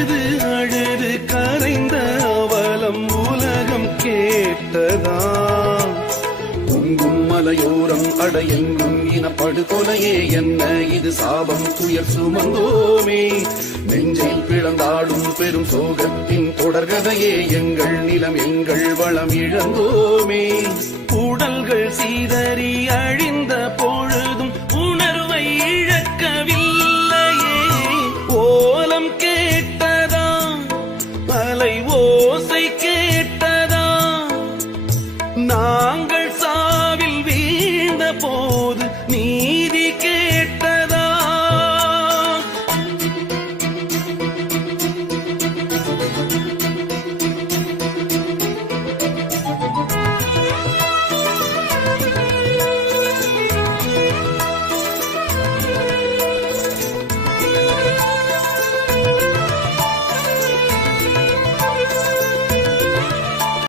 அழுது அழுது கரைந்த அவலம் உலகம் கேட்டதாம். பொங்கும் மலையோரம் அடையெங்கும் இனப்படுகொலையே என்ன இது சாபம் துயர் சுமந்தோமே. நெஞ்சில் பிளந்தாடும் பெரும் சோகத்தின் தொடர்கதையே எங்கள் நிலம் எங்கள் வளம் இழந்தோமே. உடல்கள் சீதறி அழிந்த பொழுதும்